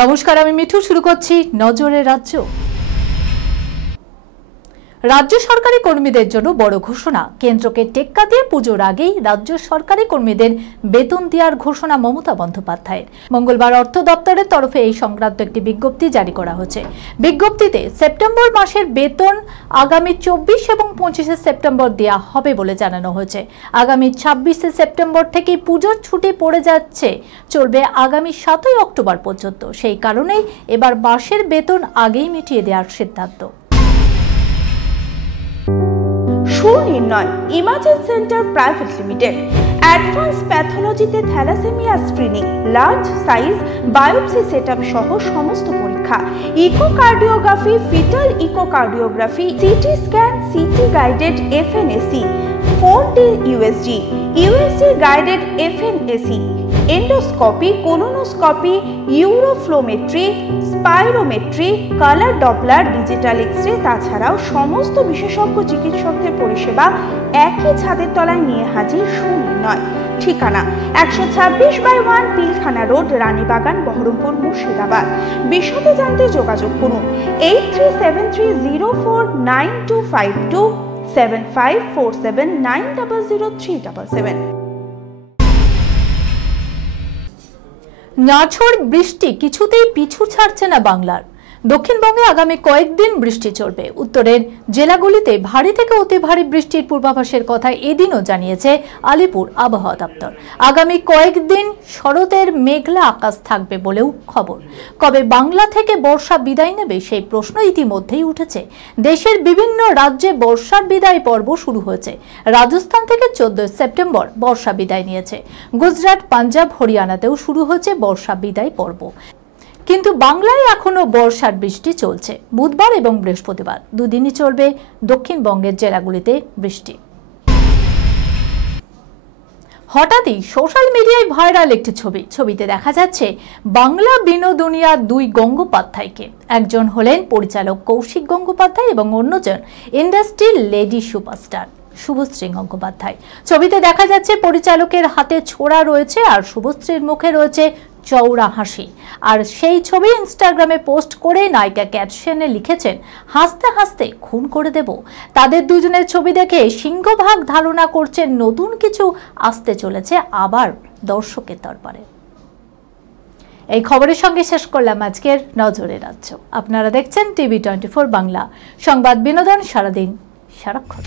নমস্কার, আমি মিঠু। শুরু করছি নজরে রাজ্য। রাজ্য সরকারি কর্মীদের জন্য বড় ঘোষণা। কেন্দ্রকে টেক্কা দিয়ে পুজোর আগেই রাজ্য সরকারি কর্মীদের বেতন দেওয়ার ঘোষণা মমতা বন্দ্যোপাধ্যায়ের। মঙ্গলবার অর্থ দপ্তরের তরফে এই সংক্রান্ত একটি বিজ্ঞপ্তি জারি করা হয়েছে। বিজ্ঞপ্তিতে সেপ্টেম্বর মাসের বেতন আগামী 24 এবং 25 সেপ্টেম্বর দেওয়া হবে বলে জানানো হয়েছে। আগামী 26 সেপ্টেম্বর থেকে পুজোর ছুটি পড়ে যাচ্ছে, চলবে আগামী 7 অক্টোবর পর্যন্ত। সেই কারণেই এবার মাসের বেতন আগেই মিটিয়ে দেওয়ার সিদ্ধান্ত। Sunirnoy imaging centre private limited advance প্যাথোলজিতে thalassaemia screening, large size biopsy setup সহ সমস্ত পরীক্ষা, echocardiography, fetal echocardiography, CT scan, CT guided FNAC, 4D USG, USG guided FNAC, endoscopy, colonoscopy, uroflowmetry, spirometry, colour Doppler, digital X-ray, তাছাড়াও সমস্ত বিশেষজ্ঞ চিকিৎসকদের পরিষেবা একই ছাদের তলায় নিয়ে হাজির সুনির্ণয়। ঠিকানা 126/1 পিলখানা রোড, রানীবাগান, বহরমপুর, মুর্শিদাবাদ। বিশদে জানতে যোগাযোগ করুন 8373049252 7547900377। নাছর বৃষ্টি কিছুতেই পিছু ছাড়ছে না বাংলার। দক্ষিণবঙ্গে আগামী কয়েকদিন বৃষ্টি চলবে। উত্তরের জেলাগুলিতে ভারী থেকে অতি ভারী বৃষ্টির পূর্বাভাসের কথা এদিনও জানিয়েছে আলিপুর আবহাওয়া দপ্তর। আগামী কয়েকদিন শরতের মেঘলা আকাশ থাকবে বলেও খবর। কবে বাংলা থেকে বর্ষা বিদায় নেবে সেই প্রশ্ন ইতিমধ্যেই উঠেছে। দেশের বিভিন্ন রাজ্যে বর্ষার বিদায় পর্ব শুরু হয়েছে। রাজস্থান থেকে 14 সেপ্টেম্বর বর্ষা বিদায় নিয়েছে। গুজরাট, পাঞ্জাব, হরিয়ানাতেও শুরু হয়েছে বর্ষা বিদায় পর্ব। কিন্তু বাংলায় এখনো বর্ষার বৃষ্টি চলছে। বুধবার এবং বৃহস্পতিবার দুদিনই চলবে দক্ষিণবঙ্গের জেলাগুলিতে বৃষ্টি। হঠাৎই সোশ্যাল মিডিয়ায় ভাইরাল একটি ছবিতে দেখা যাচ্ছে বাংলা বিনোদনিয়ার দুই গঙ্গোপাধ্যায়কে। একজন হলেন পরিচালক কৌশিক গঙ্গোপাধ্যায় এবং অন্যজন ইন্ডাস্ট্রির লেডি সুপারস্টার শুভশ্রী গঙ্গোপাধ্যায়। ছবিতে দেখা যাচ্ছে পরিচালকের হাতে ছোরা রয়েছে আর শুভশ্রীর মুখে রয়েছে চওড়া হাসি। আর সেই ছবি ইনস্টাগ্রামে পোস্ট করে নায়িকা ক্যাপশনে লিখেছেন, হাসতে হাসতে খুন করে দেব। তাদের দুজনের ছবি দেখে সিংহভাগ ধারণা করছেন নতুন কিছু আসতে চলেছে আবার দর্শকের দরবারে। এই খবরের সঙ্গে শেষ করলাম আজকের নজরে রাজ্য। আপনারা দেখছেন TV24 বাংলা, সংবাদ বিনোদন সারাদিন সারাক্ষণ।